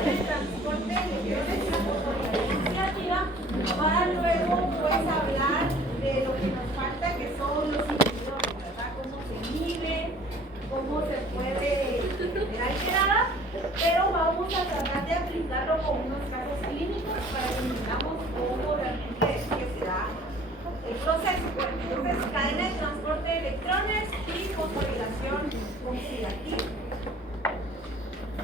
cadena de transporte de electrones y la fosforilación oxidativa para luego pues hablar de lo que nos falta, que son los inhibidores, ¿verdad? Cómo se mide, cómo se puede tener alterada, pero vamos a tratar de aplicarlo con unos casos clínicos para que entendamos cómo realmente es que se da el proceso. Entonces, cadena de transporte de electrones y fosforilación oxidativa.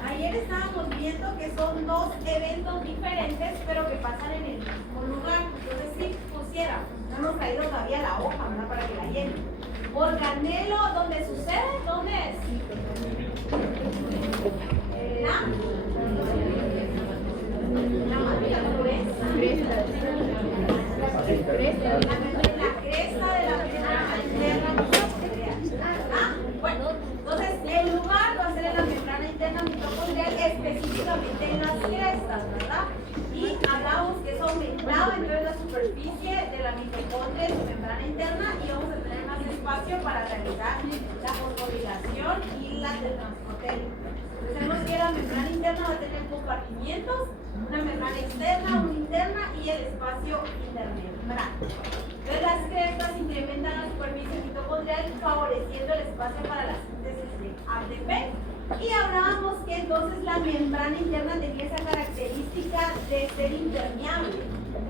Ayer estábamos viendo que son dos eventos diferentes, pero que pasan en el mismo lugar. Entonces, si pusiera, no hemos traído todavía la hoja, ¿verdad? Para que la llenen. Organelo, ¿dónde sucede? ¿Dónde es? La madera, ¿no lo ves? La cresta de la membrana interna mitocondrial. Bueno, entonces el lugar va a ser en la membrana interna mitocondrial, específicamente en las crestas, ¿verdad? Y hablamos que eso aumentaba entonces la superficie de la mitocondria en su membrana interna y vamos a tener más espacio para realizar la fosforilación y la del transporte eléctrico. Entonces tenemos que la membrana interna va a tener compartimientos, una membrana externa, una interna y el espacio intermembrana. Entonces las crestas incrementan la superficie mitocondrial favoreciendo el espacio para la síntesis de ATP. Y hablábamos que entonces la membrana interna tenía esa característica de ser impermeable.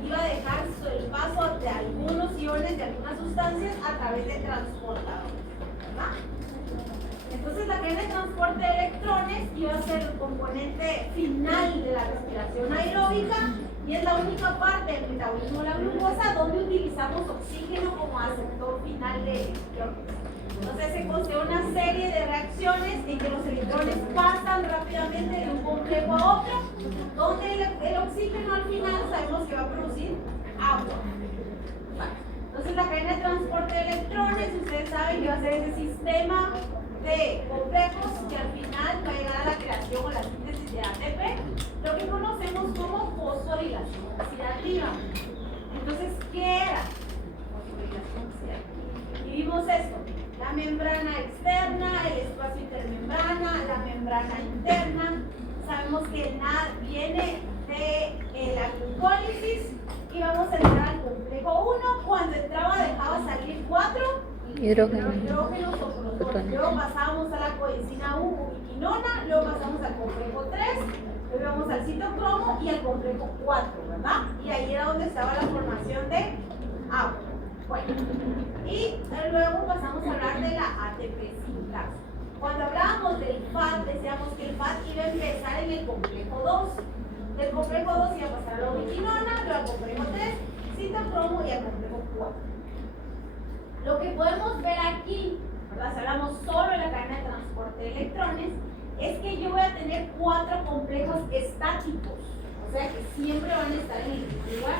Iba a dejar el paso de algunos iones, de algunas sustancias a través de transportadores, ¿verdad? Entonces la cadena de transporte de electrones iba a ser el componente final de la respiración aeróbica y es la única parte del metabolismo de la glucosa donde utilizamos oxígeno como aceptor final de electrones. Entonces se posee una serie de reacciones en que los electrones pasan rápidamente de un complejo a otro, donde el oxígeno al final sabemos que va a producir agua. Entonces la cadena de transporte de electrones, ustedes saben que va a ser ese sistema de complejos que al final va a llegar a la creación o la síntesis de ATP, lo que conocemos como fosforilación oxidativa. Entonces, ¿qué era? Fosforilación oxidativa. Y vimos esto. La membrana externa, el espacio intermembrana, la membrana interna. Sabemos que el NAD viene de la glucólisis y vamos a entrar al complejo 1. Cuando entraba dejaba salir 4 hidrógenos o protones. Luego pasábamos a la coenzima ubiquinona, luego pasamos al complejo 3, luego vamos al citocromo y al complejo 4, ¿verdad? Y ahí era donde estaba la formación de agua. Bueno, y luego pasamos a hablar de la ATP sintasa. Cuando hablábamos del FAT, decíamos que el FAT iba a empezar en el complejo 2. Del complejo 2 iba a pasar a la ubiquinona, luego al complejo 3, citocromo y al complejo 4. Lo que podemos ver aquí, ¿verdad? Si hablamos solo de la cadena de transporte de electrones, es que yo voy a tener 4 complejos estáticos, o sea que siempre van a estar en el mismo lugar.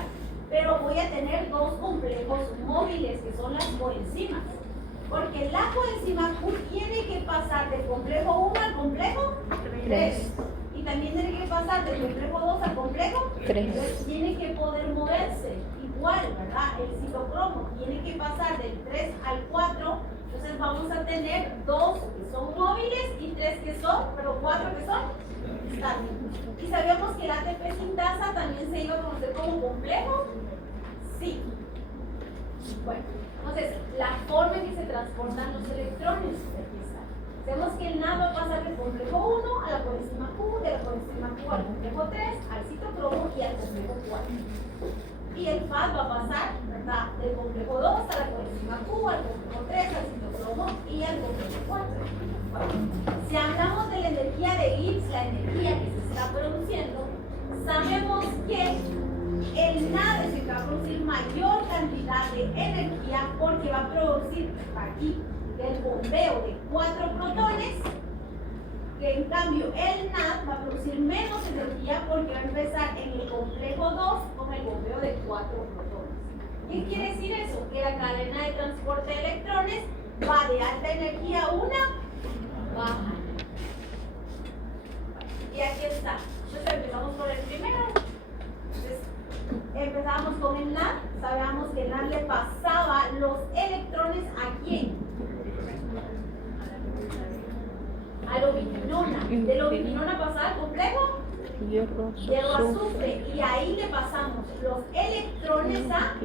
Pero voy a tener 2 complejos móviles, que son las coenzimas. Porque la coenzima Q tiene que pasar del complejo 1 al complejo 3. Y también tiene que pasar del complejo 2 al complejo 3. Entonces tiene que poder moverse. Igual, ¿verdad? El citocromo tiene que pasar del 3 al 4. Entonces vamos a tener 2 que son móviles y 3 que son, pero 4 que son estáticos. ¿Y sabíamos que la ATP sintasa también se iba a conocer como complejo? Sí. Bueno, entonces, la forma en que se transportan los electrones. Sabemos que el NAD va a pasar del complejo 1 a la coenzima Q, de la coenzima Q al complejo 3, al citocromo y al complejo 4. Y el FAT va a pasar, ¿verdad?, del complejo 2 a la coenzima Q, al complejo 3, al citocromo y al complejo 4. Bueno, si hablamos de la energía de Gibbs, la energía que se está produciendo, sabemos que el NAD es el que va a producir mayor cantidad de energía porque va a producir aquí el bombeo de 4 protones, que en cambio el NAD va a producir menos energía porque va a empezar en el complejo 2 con el bombeo de 4 protones. ¿Qué quiere decir eso? Que la cadena de transporte de electrones va de alta energía a una baja. Y aquí está. Entonces empezamos por el primero. Entonces, empezábamos con el NAD. Sabíamos que el NAD le pasaba los electrones ¿a quién? A la ubiquinona. De la ubiquinona pasaba al complejo hierro, azufre, y ahí le pasamos los electrones a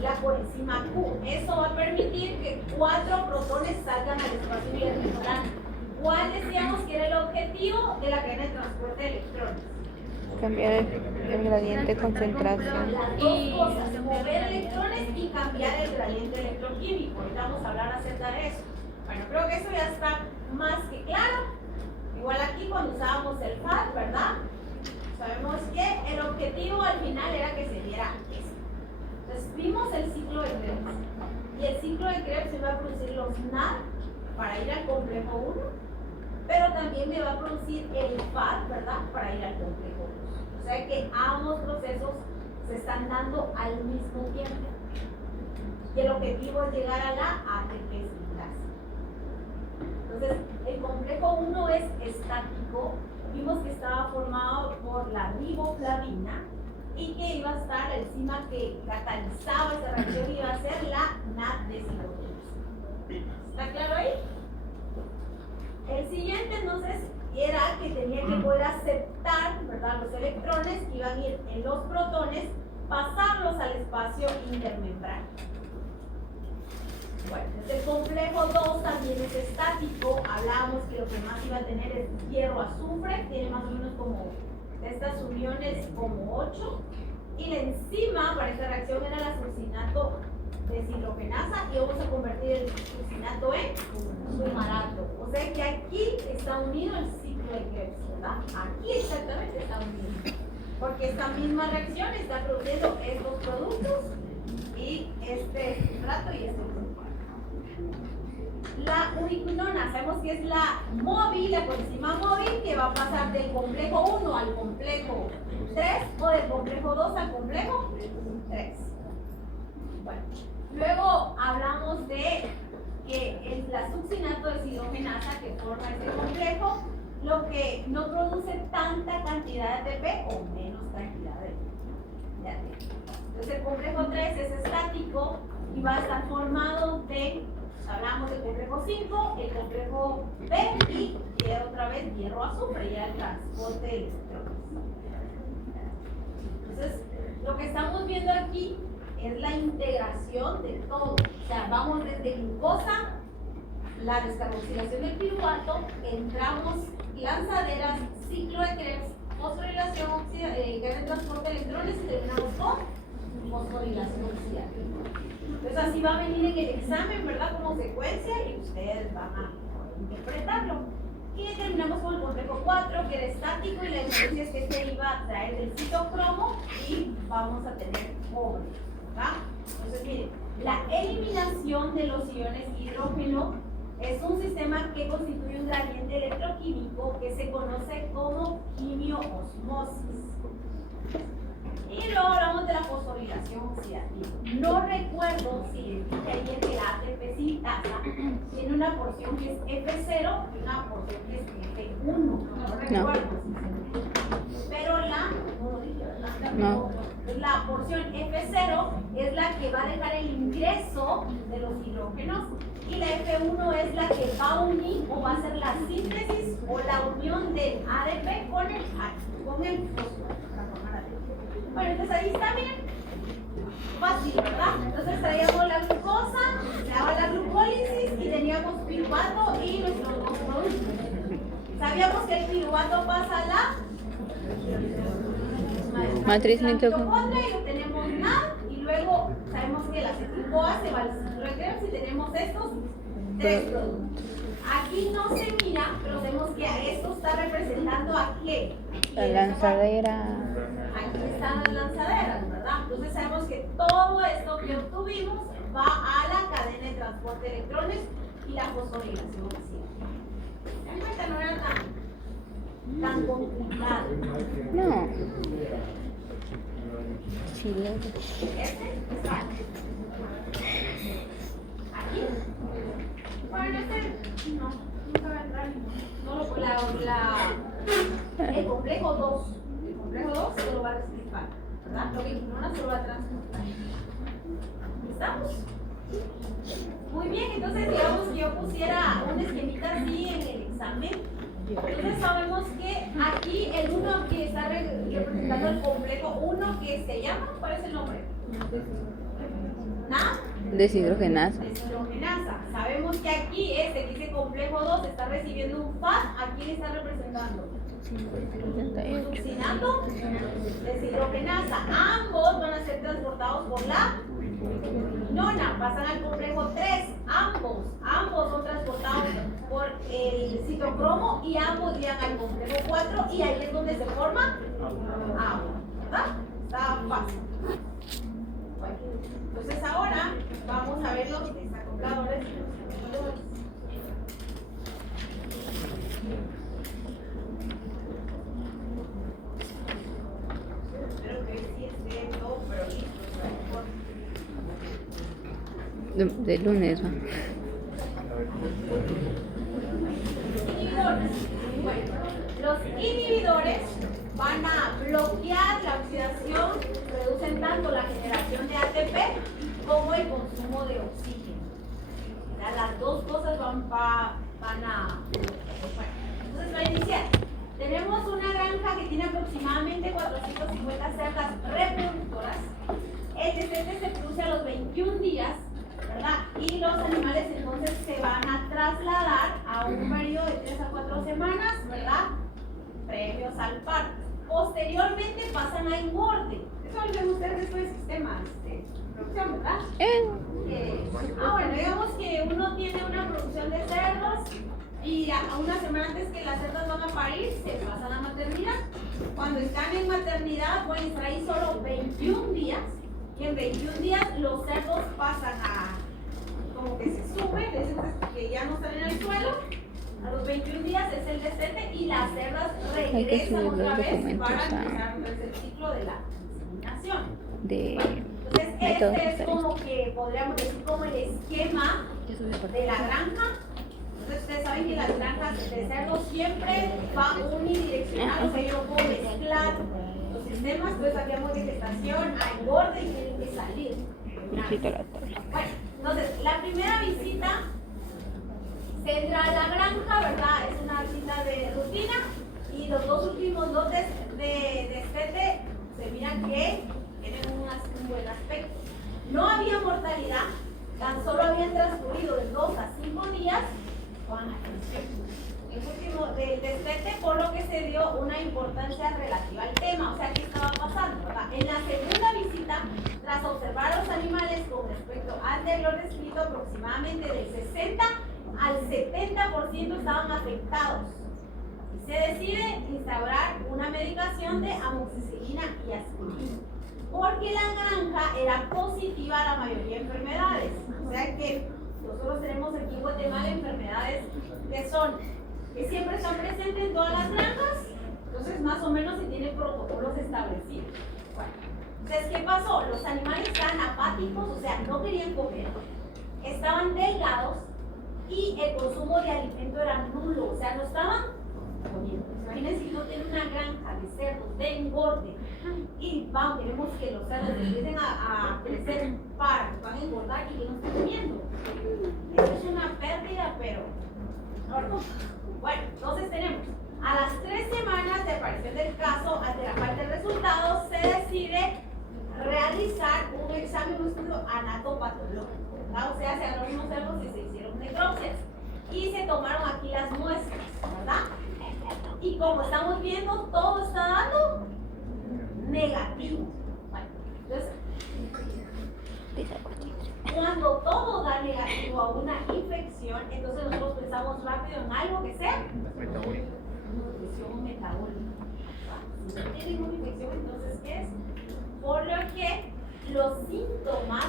la coenzima Q. Eso va a permitir que 4 protones salgan al espacio hierro. ¿Cuál decíamos que era el objetivo de la cadena de transporte de electrones? Cambiar el gradiente de concentración. Las dos cosas, mover electrones y cambiar el gradiente electroquímico. Ahorita vamos a hablar acerca de eso. Bueno, creo que eso ya está más que claro. Igual aquí cuando usábamos el FAT, ¿verdad? Sabemos que el objetivo al final era que se diera esto. Entonces vimos el ciclo de Krebs. Y el ciclo de Krebs iba a producir los NAD para ir al complejo 1, pero también me va a producir el FAT, ¿verdad? Para ir al complejo 2. O sea que ambos procesos se están dando al mismo tiempo. Y el objetivo es llegar a la ATP sintasa. Entonces, el complejo 1 es estático. Vimos que estaba formado por la riboflavina y que iba a estar la enzima que catalizaba esa reacción iba a ser la NAD-deshidrogenasa. ¿Está claro ahí? El siguiente entonces era que tenía que poder aceptar, ¿verdad?, los electrones que iban a ir en los protones, pasarlos al espacio intermembrana. Bueno, el complejo 2 también es estático. Hablábamos que lo que más iba a tener es hierro-azufre, tiene más o menos como de estas uniones como 8. Y la enzima para esta reacción era la succinato deshidrogenasa y vamos a convertir el succinato en fumarato. O sea que aquí está unido el ciclo de Krebs, ¿verdad? Aquí exactamente está unido. Porque esta misma reacción está produciendo estos productos y este fumarato y este fumarato. La ubiquinona, sabemos que es la móvil, la coenzima móvil que va a pasar del complejo 1 al complejo 3 o del complejo 2 al complejo 3. Bueno, luego hablamos de que es la succinato deshidrogenasa que forma este complejo, lo que no produce tanta cantidad de ATP o menos cantidad de ATP. Entonces el complejo 3 es estático y va a estar formado de, hablamos del complejo 5, el complejo B y otra vez hierro-azufre, ya el transporte de electrones. Entonces, lo que estamos viendo aquí es la integración de todo. O sea, vamos desde glucosa, la descarboxilación del piruvato, entramos lanzaderas, ciclo de Krebs, fosforilación, cadena de transporte de electrones y terminamos con fosforilación oxidativa. Entonces así va a venir en el examen, ¿verdad? Como secuencia y ustedes van a interpretarlo. Y terminamos con el complejo 4, que era estático y la diferencia es que se iba a traer del citocromo y vamos a tener cobre, ¿verdad? Entonces miren, la eliminación de los iones hidrógeno es un sistema que constituye un gradiente electroquímico que se conoce como quimioosmosis. Y luego hablamos de la fosforilación oxidativa. No recuerdo si les dije ayer que la ATP sintasa tiene una porción que es F0 y una porción que es F1. No recuerdo. Pero no lo dije, ¿verdad? No. La porción F0 es la que va a dejar el ingreso de los hidrógenos y la F1 es la que va a unir o va a hacer la síntesis o la unión del ADP con el fósforo para formar ADP. Bueno, entonces ahí está, miren. Fácil, ¿verdad? Entonces traíamos la glucosa, se daba la glucólisis y teníamos piruvato y nuestros dos productos. Sabíamos que el piruvato pasa a la matriz mitocondria y obtenemos NAD y luego sabemos que la acetil-CoA se va al ciclo de Krebs y tenemos estos tres productos. Aquí no se mira, pero vemos que a esto está representando a qué. La lanzadera. Aquí están las lanzaderas, ¿verdad? Entonces sabemos que todo esto que obtuvimos va a la cadena de transporte de electrones y la fosforilación oxidativa. ¿Se dan cuenta? No era tan complicado. No. Chile. Este está aquí. Bueno, este no, nunca va a entrar. No, el complejo 2. El complejo 2 se lo va a explicar, ¿verdad? Lo que ignora se lo va a transportar. ¿Estamos? Muy bien, entonces digamos que yo pusiera un esquemita así en el examen. Entonces sabemos que aquí el 1 que está representando el complejo 1 que se llama, ¿cuál es el nombre? ¿Nada? Deshidrogenasa. Deshidrogenasa. Sabemos que aquí este que dice complejo 2 está recibiendo un FAD. ¿A quién está representando? Succinato, deshidrogenasa. Ambos van a ser transportados por la nona. Pasan al complejo 3. Ambos son transportados por el citocromo y ambos llegan al complejo 4 y ahí es donde se forma agua. ¿Verdad? Está fácil. Bueno, entonces ahora vamos a ver los desacopladores y los acopladores. Espero que sí esté todo, pero listo. De lunes, ¿va? Inhibidores. Bueno, los inhibidores van a bloquear la oxidación, reducen tanto la generación de ATP como el consumo de oxígeno. Las dos cosas van a... Bueno, entonces va a iniciar. Tenemos una granja que tiene aproximadamente 450 cerdas reproductoras. El destete se produce a los 21 días, ¿verdad? Y los animales entonces se van a trasladar a un periodo de 3 a 4 semanas, ¿verdad? Previos al parto. Posteriormente pasan a engorde. Eso lo ven ustedes después de sistemas de producción, ¿verdad? Bueno, digamos que uno tiene una producción de cerdos y a una semana antes que las cerdas van a parir, se pasan a maternidad. Cuando están en maternidad pueden estar ahí solo 21 días y en 21 días los cerdos pasan a, como que se suben, es que ya no están en el suelo. A los 21 días es el destete y las cerdas regresan otra vez para empezar el ciclo de la inseminación. Entonces este es como que podríamos decir como el esquema de la granja. Entonces ustedes saben que las granjas de cerdos siempre van unidireccional, o sea yo no puedo mezclar los sistemas, entonces habíamos de gestación a engorde y tienen que salir. Bueno, entonces la primera visita se entra a la granja, ¿verdad? Es una visita de rutina y los dos últimos lotes de destete se miran que tienen un buen aspecto. No había mortalidad, tan solo habían transcurrido de 2 a 5 días con atención. El último del destete, por lo que se dio una importancia relativa al tema, o sea, ¿qué estaba pasando? ¿Verdad? En la segunda visita, tras observar a los animales con respecto al anterior descrito, aproximadamente del 60 al 70% estaban afectados. Y se decide instaurar una medicación de amoxicilina y aspirina, porque la granja era positiva a la mayoría de enfermedades. O sea que nosotros tenemos aquí en Guatemala enfermedades que siempre están presentes en todas las granjas, entonces más o menos se tienen protocolos establecidos. Bueno, entonces, ¿qué pasó? Los animales estaban apáticos, o sea, no querían comer, estaban delgados y el consumo de alimento era nulo, o sea, no estaban comiendo. Imagínense que uno tiene una granja de cerdos de engorde y queremos que los cerdos empiecen a crecer para que van a engordar y que no estén comiendo. Eso es una pérdida, pero no. Bueno, entonces tenemos a las 3 semanas de aparición del caso, ante la falta de resultados, se decide realizar un examen, un estudio anatopatológico, ¿verdad? O sea, se agarraron unos cerdos y se hicieron necropsias y se tomaron aquí las muestras, ¿verdad? Y como estamos viendo, todo está dando negativo. Bueno, entonces, cuando todo da negativo a una infección, entonces nosotros pensamos rápido en algo que sea infección metabólica. Si no tienen una infección, entonces ¿qué es? Por lo que los síntomas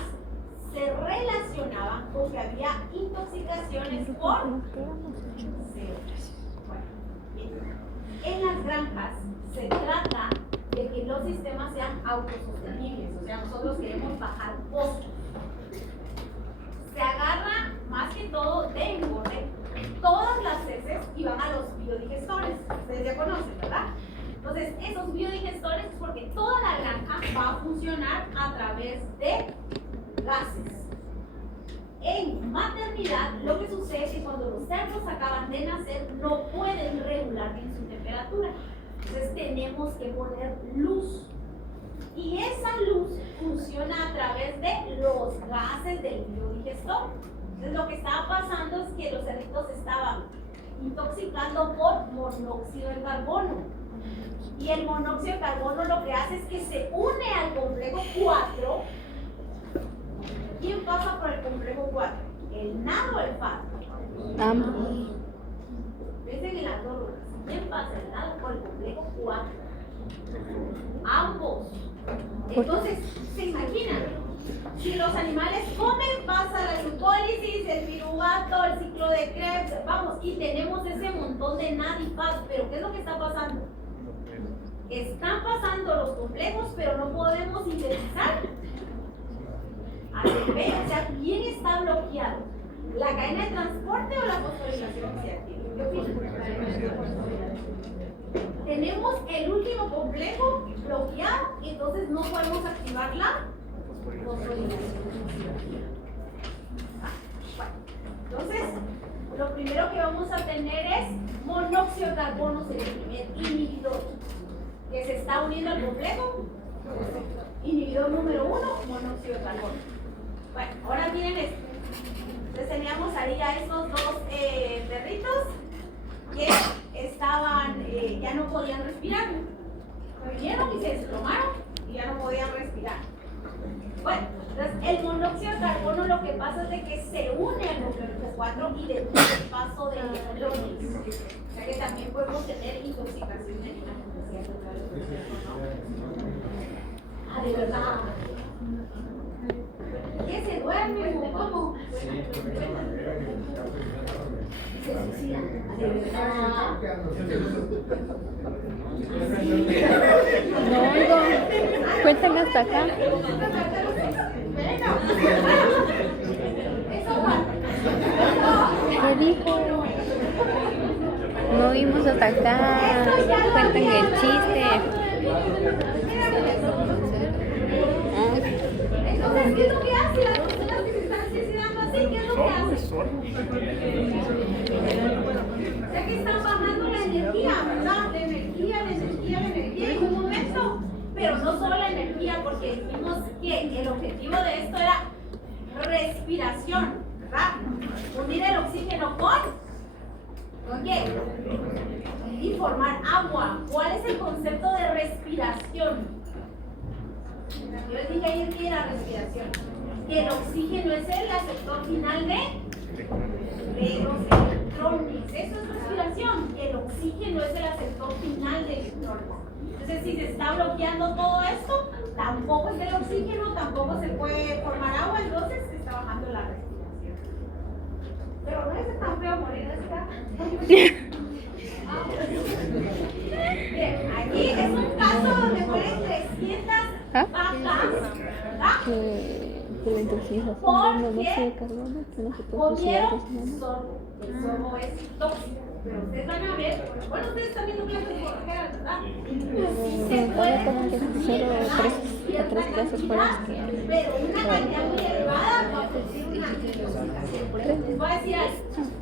se relacionaban con que había intoxicaciones por CO2. En las granjas se trata de que los sistemas sean autosostenibles, o sea, nosotros queremos bajar costos. Se agarra más que todo de engorde todas las heces y van a los biodigestores. Ustedes ya conocen, ¿verdad? Entonces, esos biodigestores es porque toda la granja va a funcionar a través de gases. en maternidad, lo que sucede es que cuando los cerdos acaban de nacer, no pueden regular bien su temperatura. Entonces tenemos que poner luz. Y esa luz funciona a través de los gases del biodigestor. Entonces lo que estaba pasando es que los cerditos estaban intoxicando por monóxido de carbono. Y el monóxido de carbono lo que hace es que se une al complejo 4. ¿Quién pasa por el complejo 4? ¿El nado o el fato? Ambos. ¿Ves en las dos ruedas? ¿Quién pasa el nado por el complejo 4? Ambos. Entonces, ¿se imaginan? Si los animales comen, pasa la glucólisis, el piruvato, el ciclo de Krebs, vamos, y tenemos ese montón de NAD y FAD, pero ¿qué es lo que está pasando? Están pasando los complejos, pero no podemos sintetizar. Al revés, o sea, ¿quién está bloqueado? ¿La cadena de transporte o la fosforilación oxidativa? ¿Qué opinan? Tenemos el último complejo bloqueado y entonces no podemos activar la fosforilación oxidativa. Entonces, lo primero que vamos a tener es monóxido de carbono, sería el primer inhibidor que se está uniendo al complejo. Inhibidor número 1, monóxido de carbono. Bueno, ahora miren esto. Entonces teníamos ahí a esos dos perritos que estaban, ya no podían respirar. Vinieron y se desplomaron y ya no podían respirar. Bueno, entonces el monóxido de carbono lo que pasa es de que se une al complejo 4 y detiene el paso de electrones. O sea que también podemos tener intoxicación de animales. Ah, de verdad. ¿Qué se duerme o cómo? Se suicida. De verdad. No oigo. Cuenten hasta acá. ¿Qué dijo? No vimos hasta acá. Cuenten el chiste. Entonces, ¿qué es lo que hace las personas que se están suicidando así? ¿Qué es lo que hacen? O sea que están bajando la energía, ¿verdad? La energía en un momento. Pero no solo la energía, porque dijimos que el objetivo de esto era respiración, ¿verdad? Unir el oxígeno ¿con qué? Y formar agua. ¿Cuál es el concepto de respiración? Yo les dije ayer que era respiración. Que el oxígeno es el aceptor final de los electrones. Eso es respiración. El oxígeno es el aceptor final de electrones. Entonces, si se está bloqueando todo esto, tampoco es el oxígeno, tampoco se puede formar agua, entonces se está bajando la respiración. Pero no es tan feo morir acá. Bien, aquí es un caso donde mueren 300 vacas, ¿verdad? Que la intoxicación no se carbono, que no se puede suicidar. Comieron sorgo. El sorgo es tóxico. Pero ustedes van a ver, bueno, ustedes están viendo clases de forrajeras, ¿verdad? Sí se puede Como que solo tres clases fueron pero una cantidad muy elevada va a producir una intoxicación. Les voy a decir algo.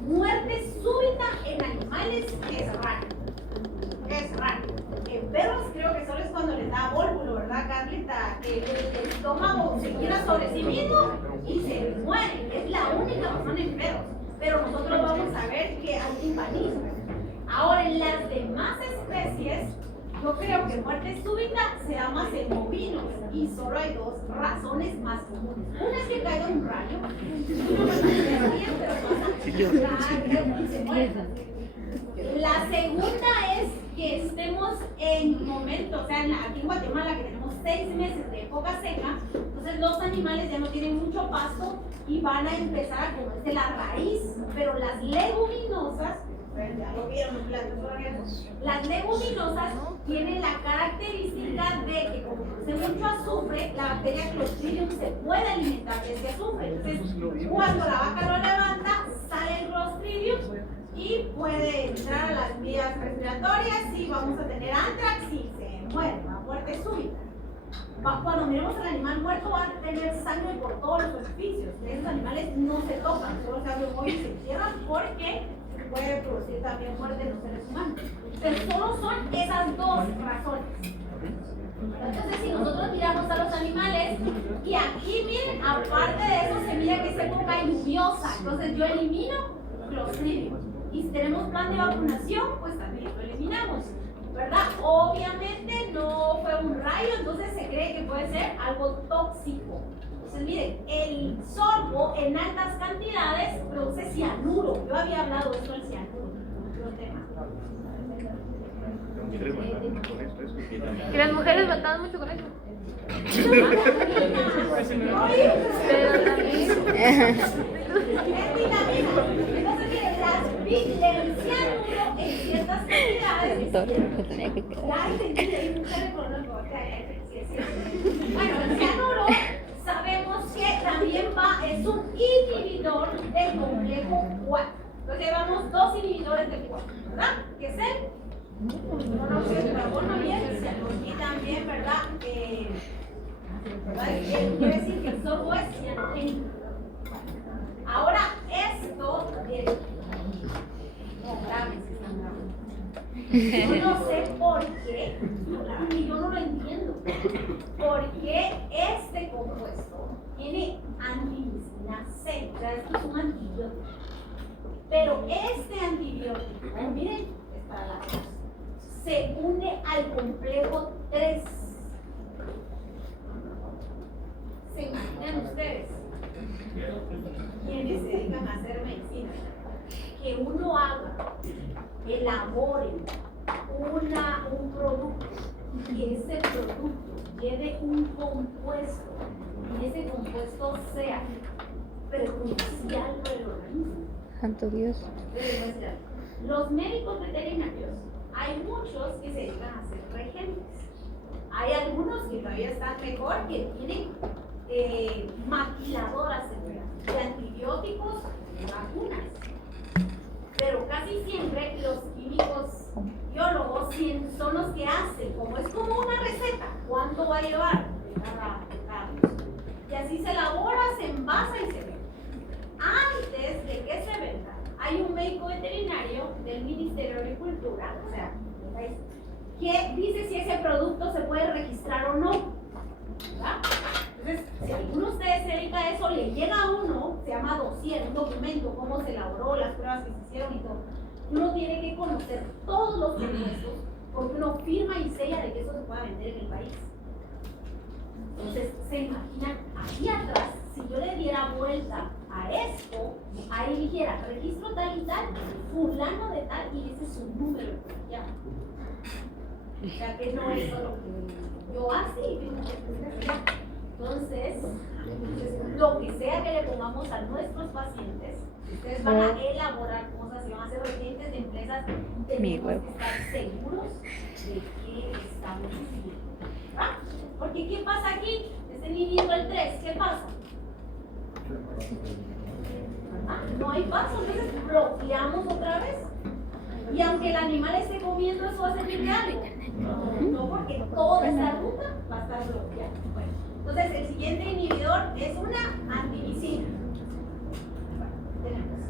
Muerte súbita en animales es raro. Es raro. En perros creo que solo es cuando les da vólvulo, ¿verdad, Carlita? El estómago se gira sobre sí mismo y se muere. Es la única razón en perros. Pero nosotros vamos a ver que hay timpanismo. Ahora, en las demás especies, yo creo que muerte súbita se da más en bovinos y solo hay dos razones más comunes. Una es que caiga un rayo, y se muere. La segunda es que estemos en momentos, o sea, aquí en Guatemala que tenemos 6 meses de época seca, entonces los animales ya no tienen mucho pasto y van a empezar a comerse la raíz, pero las leguminosas, ya lo vieron los platos, las leguminosas tienen la característica de que como produce mucho azufre, la bacteria Clostridium se puede alimentar de ese azufre. Entonces, cuando la vaca lo levanta, sale el Clostridium y puede entrar a las vías respiratorias y vamos a tener antrax y se muere, una muerte súbita. cuando miremos al animal muerto va a tener sangre por todos los orificios. Esos animales no se tocan, solo se abren hoy y se cierran porque puede producir también muerte en los seres humanos. Pero solo son esas dos razones. Entonces, si nosotros miramos a los animales, y aquí miren, aparte de eso se mira que es época lluviosa, entonces yo elimino Clostridium. Y si tenemos plan de vacunación, pues también lo eliminamos, ¿verdad? Obviamente no fue un rayo, entonces se cree que puede ser algo tóxico. Entonces miren, el sorbo en altas cantidades produce cianuro. Yo había hablado de eso del cianuro, otro tema. Que las mujeres mataban mucho con eso. Pero también es vitamina. Entonces miren, el cianuro en ciertas cantidades. Todo lo que tenía que quedar. Bueno, el cianuro sabemos que también es un inhibidor del complejo 4. Entonces llevamos dos inhibidores del 4, ¿verdad? Que es el monóxido de carbono y el cianuro. Y también, ¿verdad? Quiere decir que el sorbo es cianogénico. Ahora, esto yo no sé por qué, y yo no lo entiendo, por qué este compuesto tiene antimicina C, o sea, esto es un antibiótico. Pero este antibiótico, miren, es para la tos, se une al complejo 3. ¿Se imaginan ustedes? Quienes se dedican a hacer medicina, que uno elabore un producto y que ese producto lleve un compuesto y ese compuesto sea perjudicial para el organismo? Santo Dios. Los médicos veterinarios, hay muchos que se dedican a hacer regentes. Hay algunos que todavía están mejor, que tienen maquiladoras de antibióticos y vacunas. Pero casi siempre los químicos biólogos son los que hacen, como es como una receta, ¿cuánto va a llevar? Y así se elabora, se envasa y se vende. Antes de que se venda, hay un médico veterinario del Ministerio de Agricultura, o sea, que dice si ese producto se puede registrar o no, ¿verdad? Entonces, si alguno de ustedes se dedica a eso, le llega a uno, se llama dossier, un documento, cómo se elaboró, las pruebas que se hicieron y todo. Uno tiene que conocer todos los compuestos, porque uno firma y sella de que eso se pueda vender en el país. Entonces, se imaginan, aquí atrás, si yo le diera vuelta a esto, ahí dijera, registro tal y tal, fulano de tal, y ese es su número, ya. O sea, que no es solo que yo así, entonces, lo que sea que le pongamos a nuestros pacientes, ustedes van a elaborar cosas y van a ser referentes de empresas, tenemos que estar seguros de que estamos haciendo. ¿Ah? Porque ¿qué pasa aquí? Es el inhibidor el 3, ¿qué pasa? No hay paso, entonces bloqueamos otra vez. Y aunque el animal esté comiendo, ¿eso va a servir de algo? No, porque toda esa ruta va a estar bloqueada. Bueno, entonces el siguiente inhibidor es una antimicina. Tenemos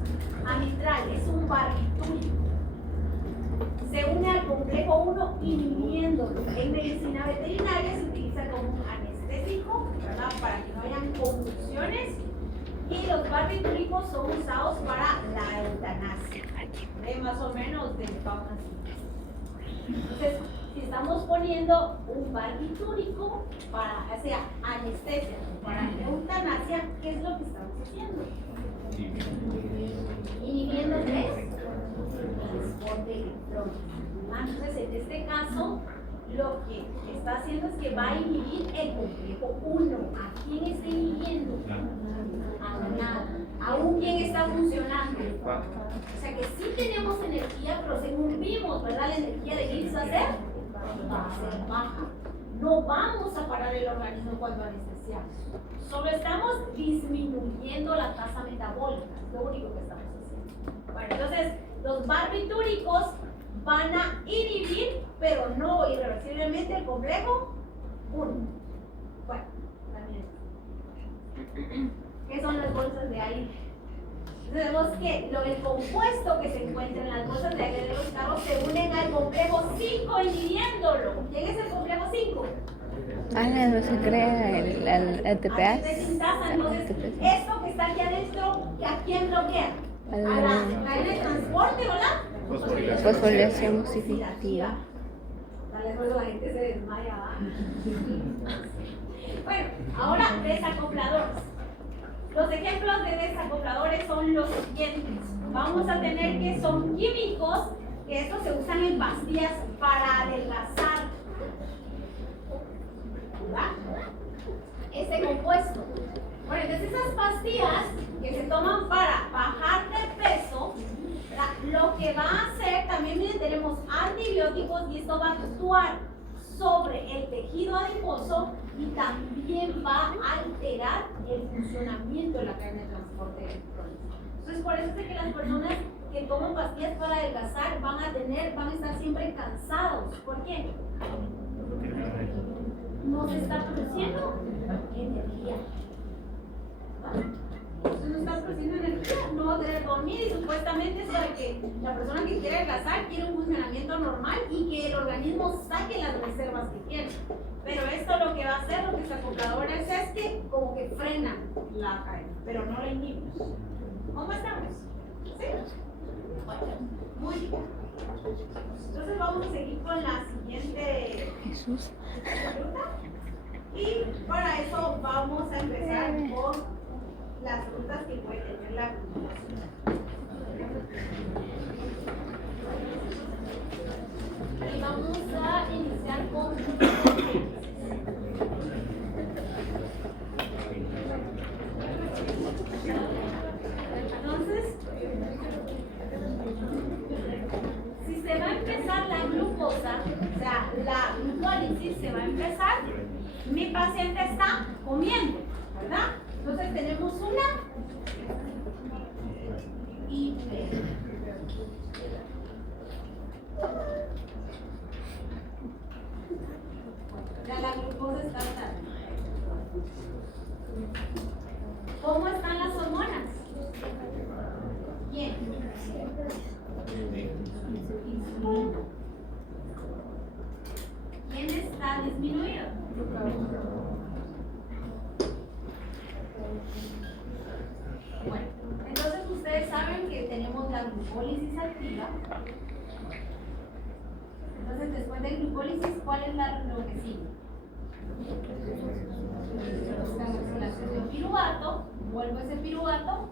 amitral, es un barbitúrico. Se une al complejo 1 inhibiéndolo. En medicina veterinaria se utiliza como un anestésico, ¿verdad? Para que no hayan convulsiones. Y los barbitúricos son usados para la eutanasia, más o menos de fauna. Entonces, si estamos poniendo un barbitúrico para, o sea, anestesia, para eutanasia, ¿qué es lo que estamos haciendo? Inhibiendo el transporte de electrones. Entonces, en este caso, lo que está haciendo es que va a inhibir el complejo 1. ¿A quién está inhibiendo? A nada. ¿Aún quién está funcionando? O sea que sí tenemos energía, pero según vimos, ¿verdad? La energía de irse a hacer va a ser baja. No vamos a parar el organismo cuando anestesiamos. Solo estamos disminuyendo la tasa metabólica. Es lo único que estamos haciendo. Bueno, entonces, los barbitúricos van a inhibir, pero no irreversiblemente, el complejo 1. que el compuesto que se encuentra en las bolsas de aire de los carros se unen al complejo 5 inhibiéndolo. ¿Quién es el complejo 5? No se crea el ATPase. Entonces, esto que está aquí adentro, ¿a quién bloquea? A la cadena de transporte o la fosforilación oxidativa. Tal vez la gente se desmaya. Bueno, ahora desacopladores. Los ejemplos de desacopladores son los siguientes. Vamos a tener que son químicos, que estos se usan en pastillas para adelgazar. ¿Verdad? Ese compuesto. Bueno, entonces esas pastillas que se toman para bajar de peso, ¿verdad? Lo que va a hacer, también miren, tenemos antibióticos y esto va a actuar sobre el tejido adiposo y también va a alterar el funcionamiento de la cadena de transporte electrónico. Entonces, por eso es que las personas que toman pastillas para adelgazar van a estar siempre cansados. ¿Por qué? No se está produciendo energía. Entonces no está produciendo energía, no va a querer dormir y supuestamente es para que la persona que quiere adelgazar quiere un funcionamiento normal y que el organismo saque las reservas que tiene. Pero esto lo que va a hacer los desacopladores es que como que frena la cadena, pero no la inhiben. ¿Cómo estamos? ¿Sí? Bueno, muy bien. Entonces vamos a seguir con la siguiente pregunta. Y para eso vamos a empezar con las frutas que puede tener la glucosa. Y vamos a iniciar con entonces, si se va a empezar la glucosa, o sea, la glucólisis se va a empezar, mi paciente está comiendo, ¿verdad? Entonces tenemos una y B. Ya la glucosa está alta. ¿Cómo están las hormonas? Bien. ¿Quién está disminuido? Bueno, entonces ustedes saben que tenemos la glucólisis activa. Entonces, después de glucólisis, ¿cuál es lo que sigue? El piruvato, vuelvo a ese piruvato.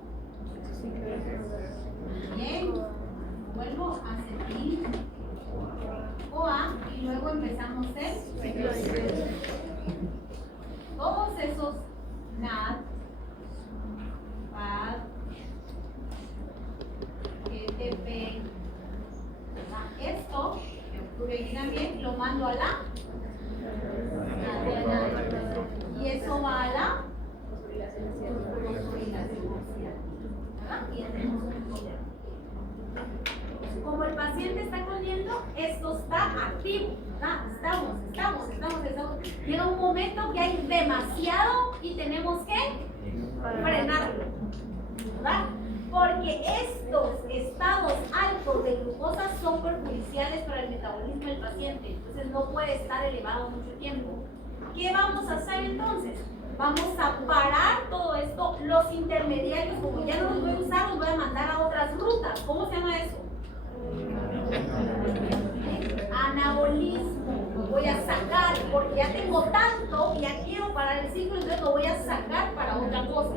Bien, vuelvo a acetil OA y luego empezamos el ciclo. Todos esos NAD, PAD, ETP, esto que ocurre aquí también lo mando a la cadena y eso va a la fosforilación axial. Y tenemos un problema. Como el paciente está comiendo, esto está activo. Estamos. Llega un momento que hay demasiado y tenemos que frenarlo, ¿verdad? Porque estos estados altos de glucosa son perjudiciales para el metabolismo del paciente, entonces no puede estar elevado mucho tiempo. ¿Qué vamos a hacer entonces? Vamos a parar todo esto, los intermediarios, como ya no los voy a usar, los voy a mandar a otras rutas. ¿Cómo se llama eso? Anabolismo. Lo voy a sacar porque ya tengo tanto y ya quiero parar el ciclo, entonces lo voy a sacar para otra cosa.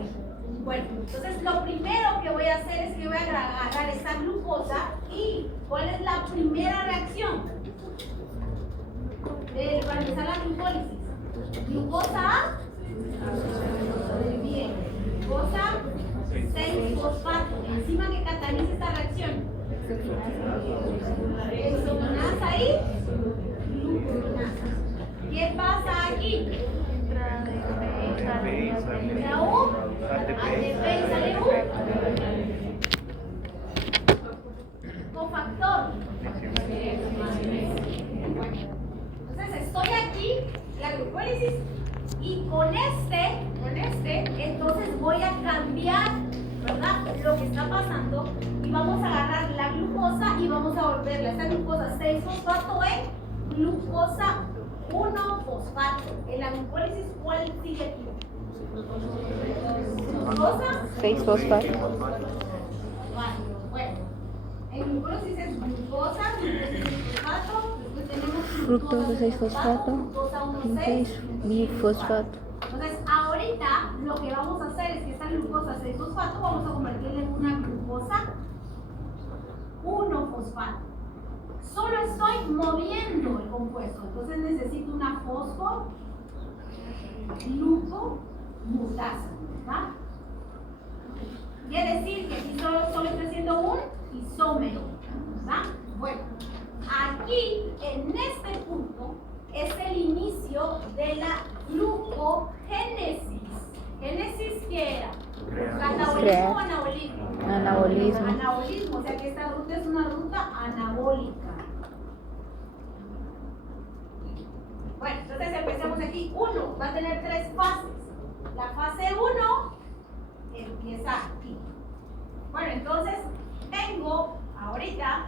Bueno, entonces lo primero que voy a hacer es que voy a agarrar esta glucosa y ¿cuál es la primera reacción? Para empezar la glucólisis. Glucosa bien. Glucosa 6-fosfato. Enzima que cataliza esta reacción. Exogenasa y glucosinasa. ¿Qué pasa aquí? La U, ATP y sale U. Cofactor. Entonces estoy aquí, la glucólisis, y con este, entonces voy a cambiar ¿verdad? Lo que está pasando y vamos a agarrar la glucosa y vamos a volverla, esta glucosa 6-fosfato en glucosa 1-fosfato. En la glucólisis, ¿cuál sigue aquí? Glucosa 6-fosfato. Bueno, en glucólisis es glucosa 6-fosfato, después tenemos Fructosa 6-fosfato. glucosa 1-6 Bifosfato. Entonces, ahorita lo que vamos a hacer es que esta glucosa 6-fosfato vamos a convertirla en una glucosa 1-fosfato. Solo estoy moviendo el compuesto, entonces necesito una fosfoglucomutasa, ¿verdad? Quiere decir que aquí solo estoy haciendo un isómero, ¿verdad? Bueno, aquí en este punto es el inicio de la glucogénesis. ¿Génesis qué era? ¿Catabolismo o anabolismo? Anabolismo. Anabolismo, o sea que esta ruta es una ruta anabólica. Bueno, entonces empecemos aquí. 1 va a tener 3 fases. La fase 1 empieza aquí. Bueno, entonces tengo ahorita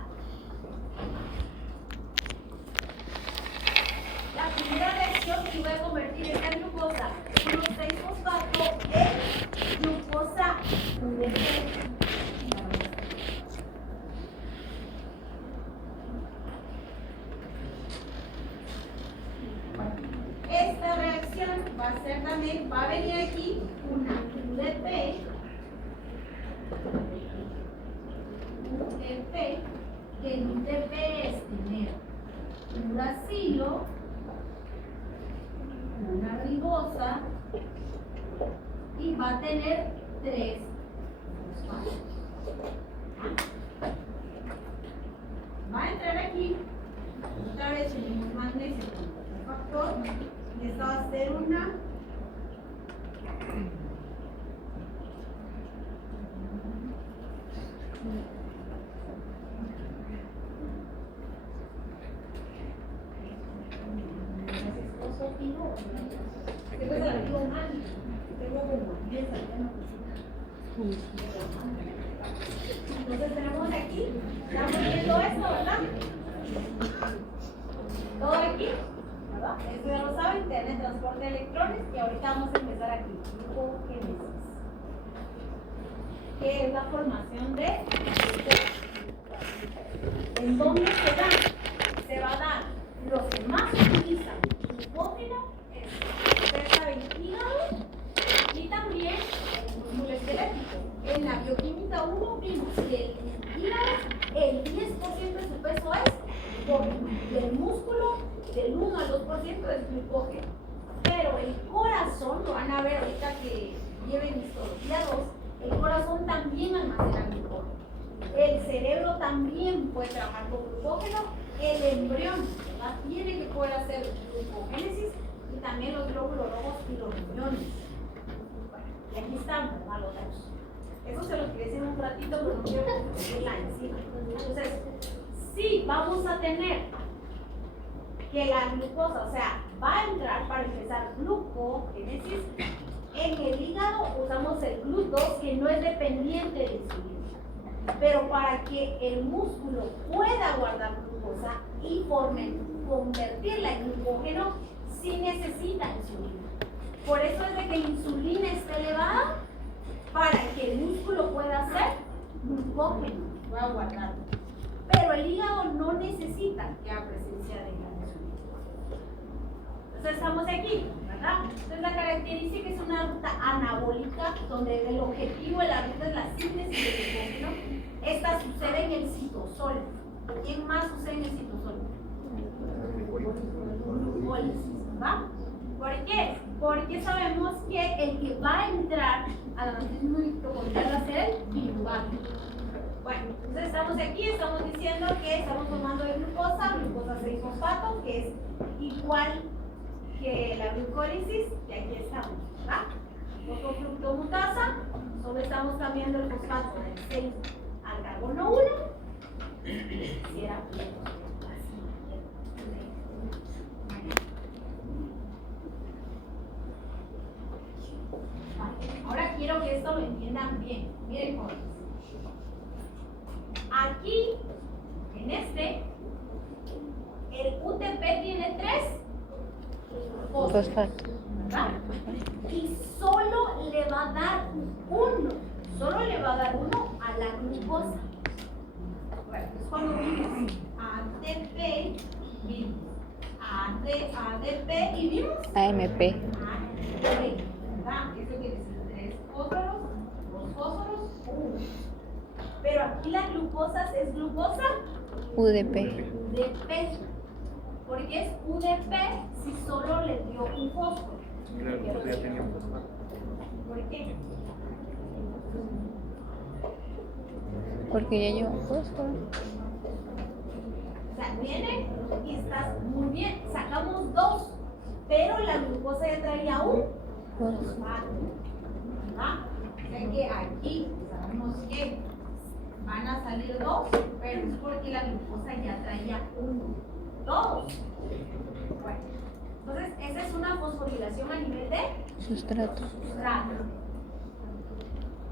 la primera reacción que voy a convertir esta glucosa 1,6-fosfato en glucosa UDP. Esta reacción va a ser también, va a venir aquí una UDP, que el UDP es tener un uracilo, una ribosa y va a tener 3 fosfatos. Va a entrar aquí, otra vez tenemos magnesio con otro factor, y esta va a ser una Entonces tenemos aquí, estamos viendo esto, ¿verdad? Todo aquí, ¿verdad? Esto ya lo saben, tiene transporte de electrones y ahorita vamos a empezar aquí, glucogénesis, que es la formación de glucógeno. ¿En dónde se da? Se va a dar los que más utilizan glucógeno es, ustedes saben, hígado y también el músculo esquelético. En la bioquímica 1 vimos que el hígado, el 10% de su peso es del músculo, del 1 al 2% es glucógeno. Pero el corazón, lo van a ver ahorita que lleven histología 2, el corazón también almacena glucógeno. El cerebro también puede trabajar con glucógeno. El embrión, ¿verdad? Tiene que poder hacer glucogénesis y también los glóbulos rojos y los riñones. Bueno, y aquí están, ¿verdad? Los dos. Eso se los quería decir un ratito, pero no quiero que la encima. Entonces, sí, vamos a tener que la glucosa, o sea, va a entrar para empezar glucogénesis. En el hígado usamos el GLUT2 que no es dependiente de insulina. Pero para que el músculo pueda guardar glucosa y convertirla en glucógeno, sí necesita insulina. Por eso es de que la insulina está elevada para que el músculo pueda hacer glucógeno, pueda guardarlo. Pero el hígado no necesita que haya presencia de la insulina. Entonces estamos aquí, ¿verdad? Entonces la característica es una ruta anabólica, donde el objetivo de la ruta es la síntesis de glucógeno. Esta sucede en el citosol. ¿Quién más sucede en el citosol? Glucólisis, ¿verdad? ¿Por qué? Porque sabemos que el que va a entrar a la matriz mitocondrial va a ser el piruvato. Bueno, entonces estamos aquí, estamos diciendo que estamos formando de glucosa 6-fosfato, que es igual que la glucólisis, y aquí estamos, ¿verdad? Fosfoglucomutasa, solo estamos cambiando el fosfato del 6 al carbono 1, si era así. Ahora quiero que esto lo entiendan bien. Miren, jóvenes. Aquí, en el UTP tiene 3 Fosfato. ¿verdad? Y solo le va a dar uno. Solo le va a dar uno a la glucosa. Bueno, es cuando vimos ATP, vimos ADP y vimos AMP. ¿verdad? Eso quiere decir 3 fósforos, 2 fósforos, 1. Pero aquí la glucosa es glucosa UDP. UDP. ¿Por qué es UDP si solo le dio un fósforo? La glucosa ya tenía un fosfato. ¿Por qué? Porque ya lleva fósforo. O sea, viene y estás muy bien. Sacamos 2, pero la glucosa ya traía un fosfato. ¿Verdad? O sea que aquí sabemos que van a salir 2, pero es porque la glucosa ya traía 1. 2. Bueno, entonces esa es una fosforilación a nivel de Sustrato. sustrato.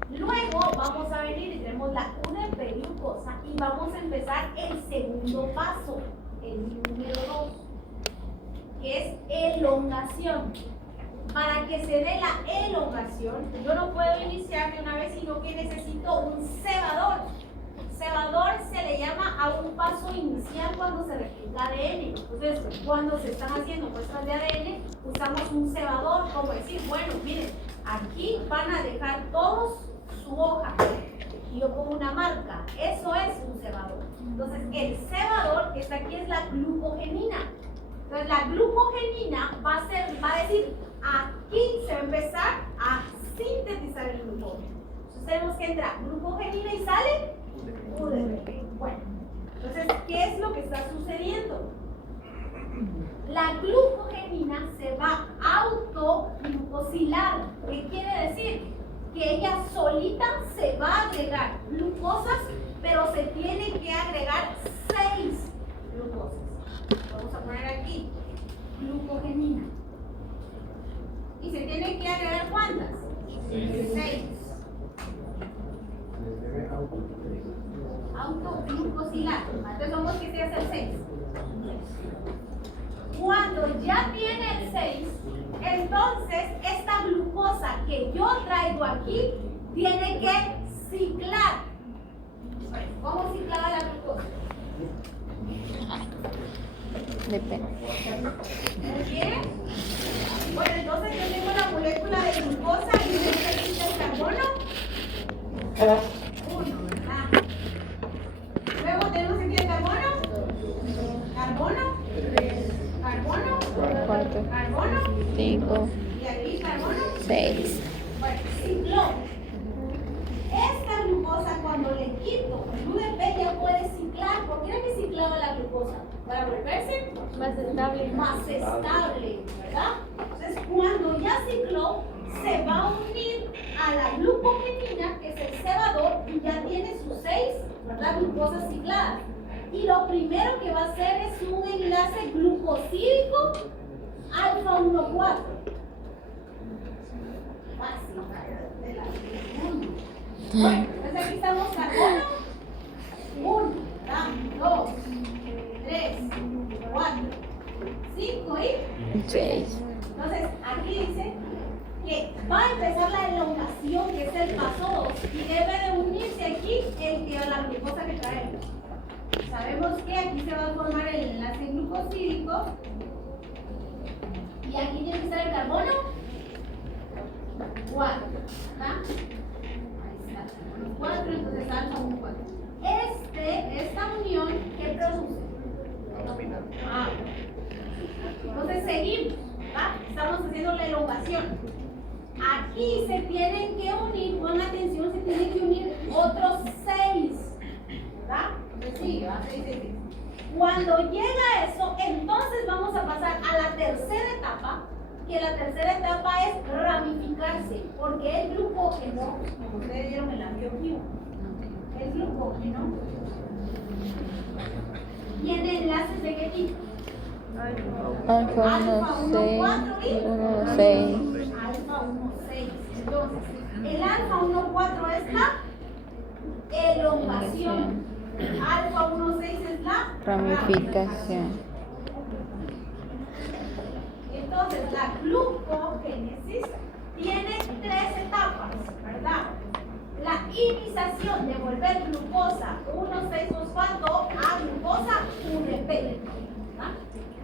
Luego vamos a venir y tenemos la UDP glucosa y vamos a empezar el segundo paso, el número 2, que es elongación. Para que se dé la elongación, yo no puedo iniciar de una vez, sino que necesito un cebador. Cebador se le llama a un paso inicial cuando se replica ADN. Entonces, cuando se están haciendo muestras de ADN, usamos un cebador, como decir, bueno, miren, aquí van a dejar todos su hoja y yo pongo una marca. Eso es un cebador. Entonces, el cebador que está aquí es la glucogenina. Entonces, la glucogenina va a decir, aquí se va a empezar a sintetizar el glucógeno. Entonces, tenemos que entrar glucogenina y sale UDP. Bueno, entonces, ¿qué es lo que está sucediendo? La glucogenina se va a autoglucosilar. ¿Qué quiere decir? Que ella solita se va a agregar glucosas, pero se tiene que agregar 6 glucosas. Vamos a poner aquí glucogenina. ¿Y se tiene que agregar cuántas? 6. Autoglucosilar. Entonces vamos que se hace el 6. Cuando ya tiene el 6, entonces esta glucosa que yo traigo aquí tiene que ciclar. ¿Cómo ciclaba la glucosa? Depende. Muy bien. Bueno, entonces yo tengo la molécula de glucosa y necesito el carbono. 1, ¿verdad? Luego tenemos aquí el carbono. Carbono. Carbono. 4, Carbono. 5, Y aquí carbono. 6. Bueno, cicló. Esta glucosa cuando le quito el UDP ya puede ciclar. ¿Por qué era que ciclaba la glucosa? Para volverse Más estable. más estable, ¿verdad? Entonces cuando ya cicló, se va a unir a la glucogenina, que es el cebador, y ya tiene sus 6, ¿verdad? Glucosas cicladas. Y lo primero que va a hacer es un enlace glucosídico alfa 1,4. Fácil, de la bueno, entonces aquí estamos carbono 1, 2, 3, 4, 5 y 6. entonces aquí dice que va a empezar la elongación, que es el paso 2, y debe de unirse aquí la glucosa que traemos. Sabemos que aquí se va a formar el enlace glucosídico y aquí tiene que estar el carbono 4, ¿verdad? Ahí está, 4, entonces alfa 1, 4. Esta unión, ¿qué produce? Ah, entonces seguimos, ¿verdad? Estamos haciendo la elongación. Aquí se tienen que unir, con atención, se tienen que unir otros 6, ¿verdad? Entonces sigue, va a 6, 6, 6. Cuando llega eso, entonces vamos a pasar a la tercera etapa, que la tercera etapa es ramificarse, porque el glucógeno, como ustedes vieron en la bioquímica, el glucógeno tiene enlaces de qué tipo? Alfa 1, 6. 1, 6. Alfa 1, 6. Entonces, El alfa 1,4 es la elongación. Alfa 1,6 es la Ramificación. Entonces, la glucogénesis tiene 3 etapas, ¿verdad? La inización de volver glucosa 1,6-fosfato a glucosa 1,P. ¿verdad?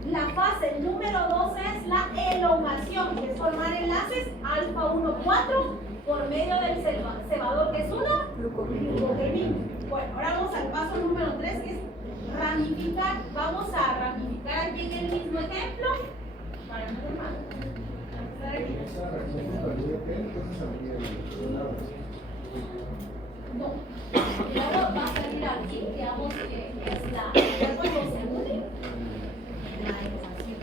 La fase número 2 es la elongación, que es formar enlaces alfa 1,4 por medio del cebador, que es una glucogenina. Bueno, ahora vamos al paso número 3, que es ramificar. Vamos a ramificar aquí en el mismo ejemplo. Para no hacer mal. No. Luego va a salir aquí, digamos que es la. Después lo segundo. La ecuación.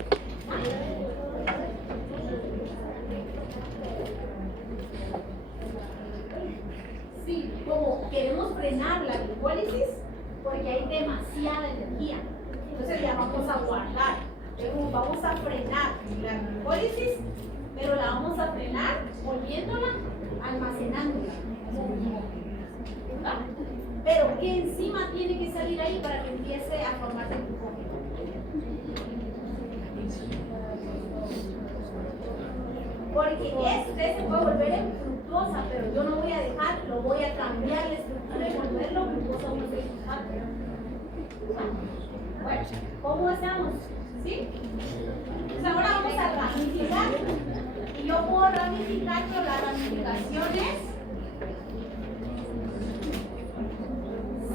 Sí, como queremos frenar la glucólisis, porque hay demasiada energía. Entonces ya vamos a guardar. Vamos a frenar la glucólisis, pero la vamos a frenar volviéndola, almacenándola. ¿verdad? Pero ¿qué enzima tiene que salir ahí para que empiece a formarse glucógeno? Porque este se puede volver en fructosa, pero yo no voy a dejar, lo voy a cambiar la estructura y volverlo glucosa 1,6-fosfato. Bueno, ¿cómo hacemos? ¿Sí? Entonces ahora vamos a ramificar. Y yo puedo ramificar, pero la ramificación es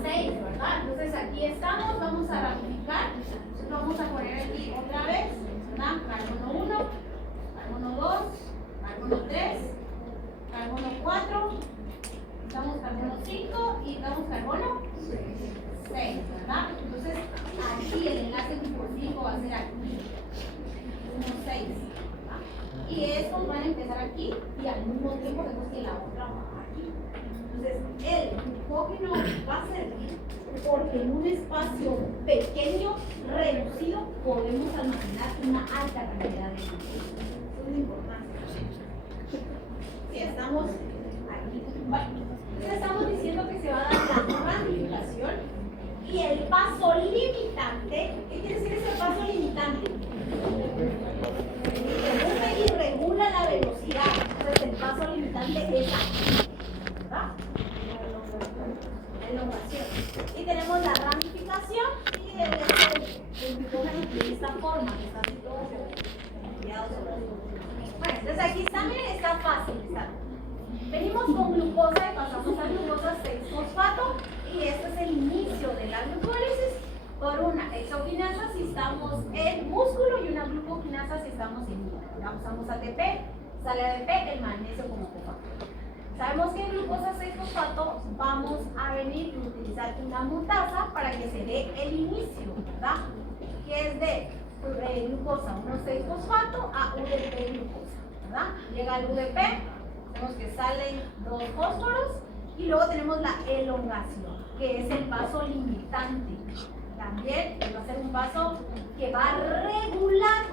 6, ¿verdad? Entonces aquí estamos, vamos a ramificar. Entonces vamos a poner aquí otra vez, ¿verdad? Carbono 1, carbono 2, carbono 3, carbono 4, damos carbono 5 y damos carbono 6, ¿verdad? Entonces aquí el enlace glucósico va a ser aquí, 1,6, ¿verdad? Y estos van a empezar aquí y al mismo tiempo vemos que la otra va aquí. Entonces el glucógeno va a servir porque en un espacio pequeño, reducido, podemos almacenar una alta cantidad de glucógeno. Eso es importante. Si estamos aquí, bueno, entonces estamos diciendo que se va a dar la ramificación. Y el paso limitante, ¿qué quiere decir ese paso limitante? Interrumpe y regula la velocidad. Entonces el paso limitante es aquí, ¿verdad? La elongación. Y tenemos la ramificación y el glucógeno de esta forma, que está así todo enviado sobre el glucógeno. Bueno, entonces aquí también está fácil, ¿está? Venimos con glucosa y pasamos a glucosa 6-fosfato y este es el inicio de la glucólisis por una exoquinasa si estamos en músculo y una glucoquinasa si estamos en hígado. Ya usamos ATP, sale ADP, el magnesio como cofactor. Sabemos que en glucosa 6-fosfato vamos a venir a utilizar una mutasa para que se dé el inicio, ¿verdad? Que es de glucosa 1,6-fosfato a UDP glucosa, ¿verdad? Llega el UDP. Vemos que salen 2 fósforos y luego tenemos la elongación, que es el paso limitante. También va a ser un paso que va a regular,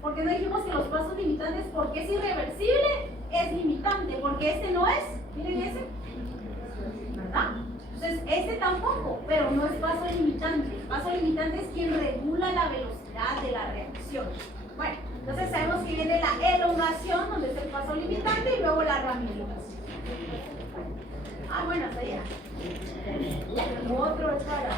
porque no dijimos que los pasos limitantes, porque es irreversible, es limitante, porque este no es, miren ese, ¿verdad? Entonces este tampoco, pero no es paso limitante. El paso limitante es quien regula la velocidad de la reacción. Bueno, entonces sabemos que viene la elongación, donde es el paso limitante, y luego la ramificación. Ah, bueno, hasta allá. Otro es para...